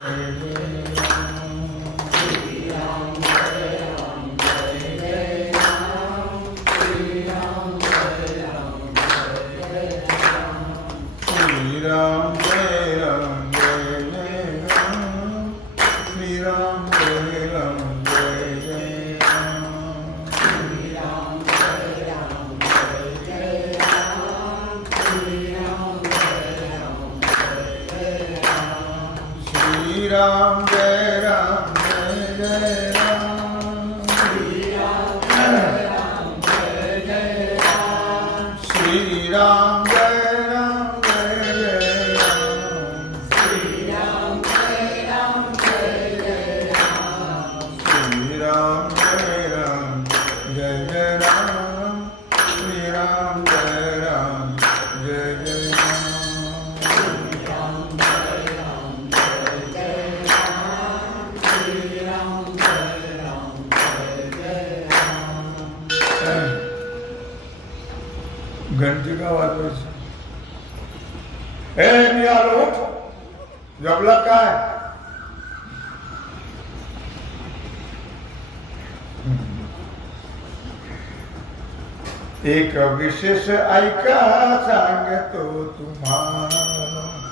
Música Ram घंटी ए मी आलो. जपला काय? एक विशेष ऐका सांगतो तुम्हाला.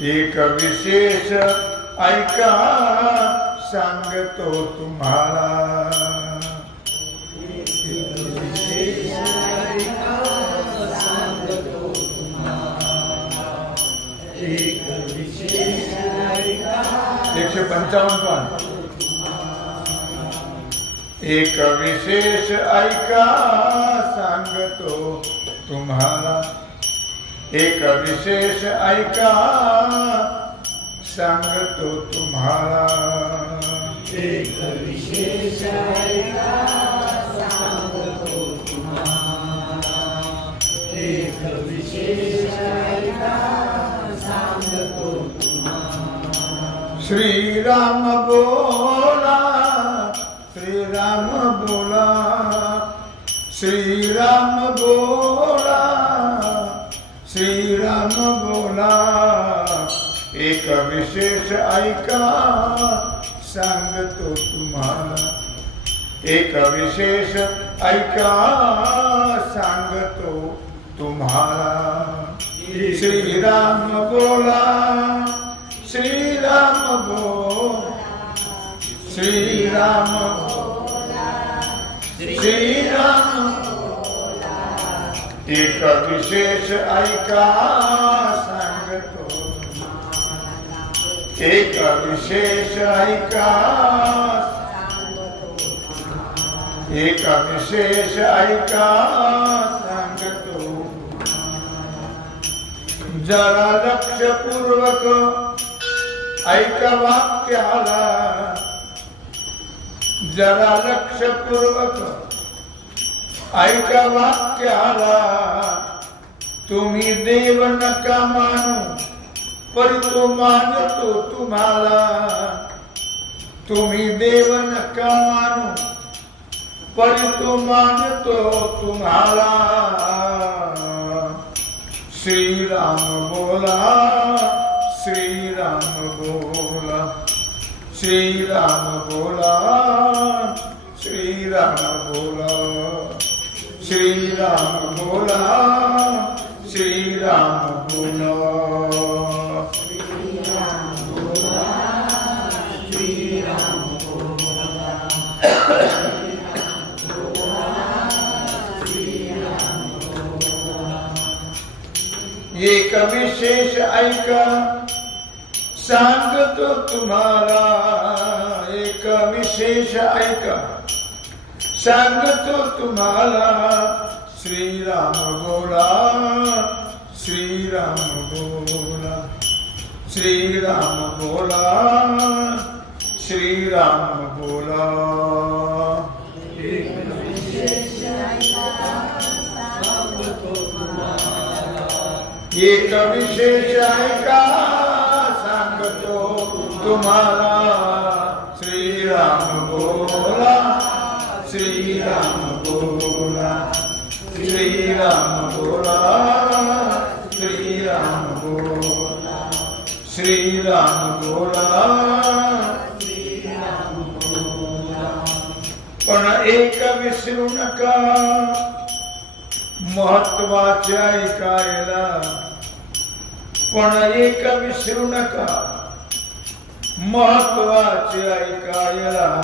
एक विशेष ऐका सांगतो तुम्हाला. एकशे पंचावन्न पण एक विशेष ऐका सांगतो तुम्हाला एक विशेष ऐका सांगतो तुम्हाला एक विशेष ऐका सांगतो तुम्हाला एक विशेष श्रीराम बोला श्री राम बोला, श्रीराम बोला श्री राम बोला। एक विशेष ऐका सांगतो तुम्हाला। एक विशेष ऐका सांगतो तुम्हाला। श्रीराम बोला श्रीराम बोला श्रीराम श्रीराम एक विशेष ऐका सांगतो एक विशेष ऐका एक विशेष ऐका सांगतो जरा लक्षपूर्वक ऐका वाक्याला जरा लक्षपूर्वक. ऐका वाक्याला तुम्ही देव नका मानू, पण तो मानतो तुम्हाला. तुम्ही देव नका मानू, पण तो मानतो तुम्हाला. श्रीराम बोला. श्रीराम बोला श्रीराम बोला श्रीराम बोला श्रीराम बोला श्रीराम बोला एक विशेष ऐका सांगतो तुम्हाला एक विशेष ऐका. सांगतो तुम्हाला श्रीराम बोला श्रीराम बोला श्रीराम बोला श्रीराम बोला. एक विशेष ऐका. तुम्हारा श्री राम बोला श्री राम बोला श्री राम बोला श्री राम बोला श्री राम बोला, पण एक विसरू नका, महत्वाच्या ऐकायला पण एक विसरू नका. महत्त्वाचे ऐकायला.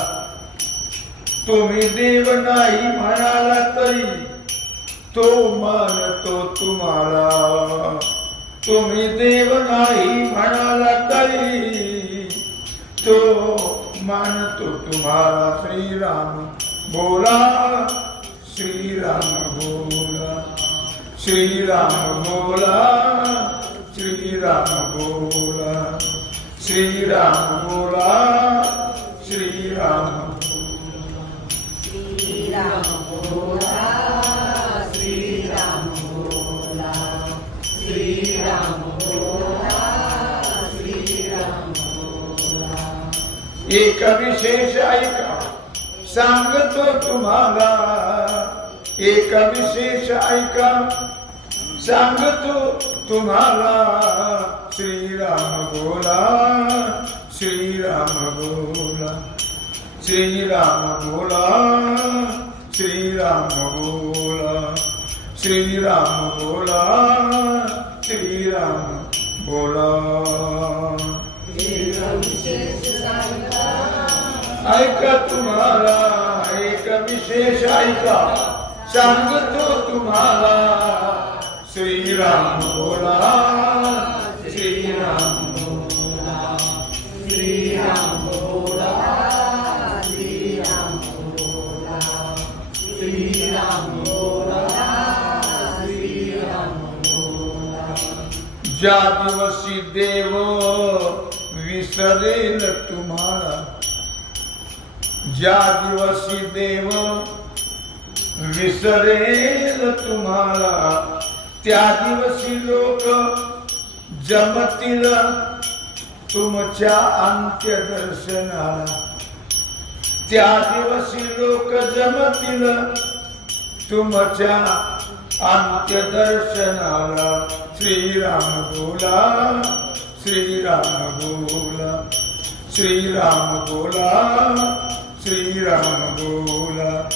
तुम्ही देव नाही म्हणाला तरी तो मानतो तुम्हाला. तुम्ही देव नाही म्हणाला तरी तो मानतो तुम्हाला. श्रीराम बोला श्रीराम बोला श्रीराम बोला श्रीराम बोला. श्रीराम बोला श्रीराम। श्रीराम बोला श्रीराम बोला श्रीराम बोला श्रीराम एक विशेष ऐका सांगतो तुम्हाला. एक विशेष ऐका सांगतो तुम्हाला श्रीराम बोला श्रीराम बोला श्रीराम बोला श्रीराम बोला श्रीराम बोला श्रीराम बोला। ऐका तुम्हाला एक विशेष ऐका सांगतो तुम्हाला श्रीराम भोला श्रीराम भोला श्रीराम भोला श्रीराम भोला श्रीराम भोला श्रीराम भोला जादवसी देवो विसरेल तुम्हारा जा दिवसी देव विसरेल तुम्हारा त्या दिवशी लोक जमतील तुमच्या अंत्यदर्शनाला. त्या दिवशी लोक जमतील तुमच्या अंत्यदर्शनाला. श्रीराम बोला श्रीराम बोला श्रीराम बोला श्रीराम बोला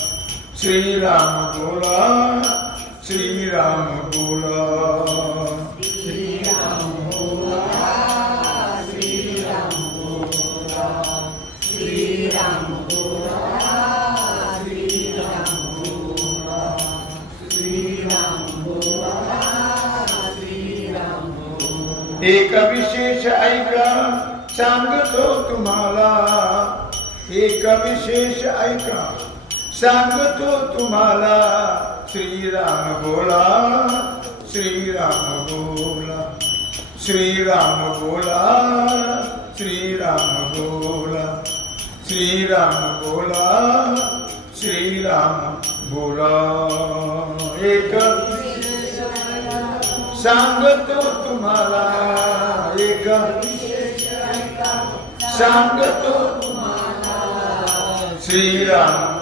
श्रीराम बोला. श्री राम बोला श्री राम बोला श्री राम बोला श्री राम बोला श्री राम बोला श्री राम बोला श्री राम बोला एक विशेष ऐका सांगतो तुम्हाला एक विशेष ऐका तो तुम्हाला श्रीराम बोला श्रीराम बोला श्रीराम बोला श्रीराम बोला श्रीराम बोला श्रीराम बोला एक सांगतो तुम्हाला एक सांगतो श्रीराम श्रीराम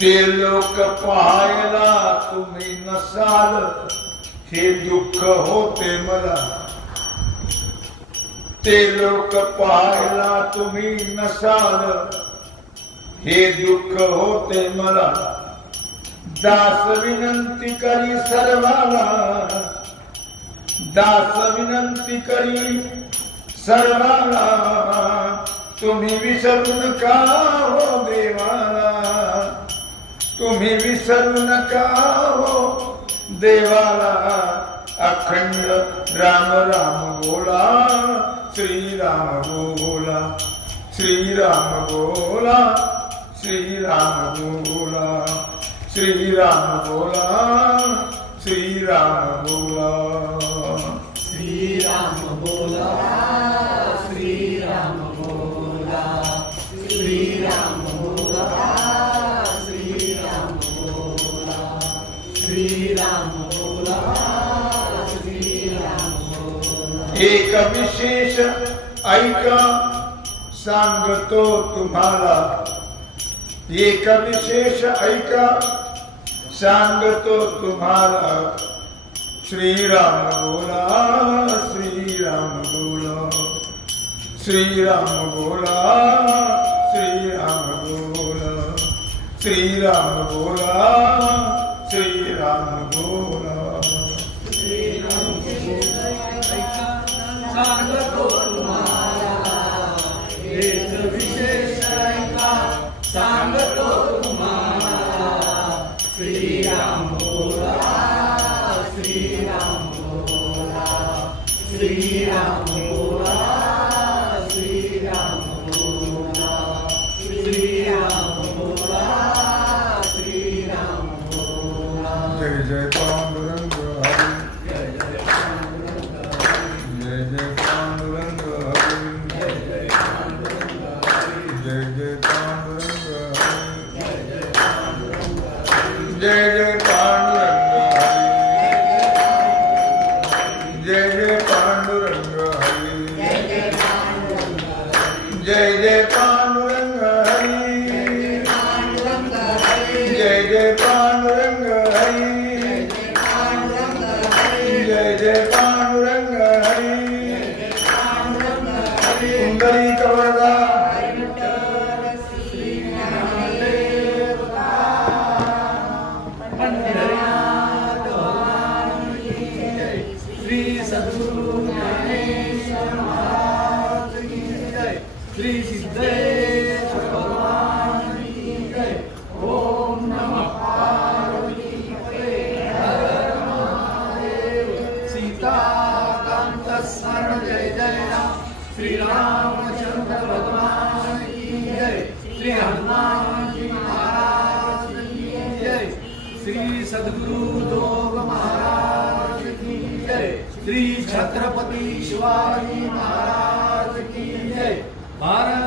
ते लोक पाहायला तुम्ही नसाल. हे दुःख होते मला. ते लोक पाहायला तुम्ही नसाल. हे दुःख होते मला. दास विनंती करी सर्वाला दास विनंती करी सर्वाला तुम्ही विसरू का हो देवाला तुम्ही विसरू नका हो देवाला अखंड राम राम बोला, श्रीराम बोला श्रीराम बोला श्रीराम बोला श्रीराम बोला। एक विशेष ऐका सांगतो तुम्हाला. एक विशेष ऐका संग तो सांगतो तुम्हाला. श्रीराम बोला श्रीराम बोला. श्रीराम बोला श्रीराम बोला. श्रीराम बोला entre श्री रामचंद्र भगवान की जय। श्री हनुमान जी महाराज की जय श्री सदगुरु लोग महाराज की जय। श्री छत्रपति शिवाजी महाराज की जय। भारत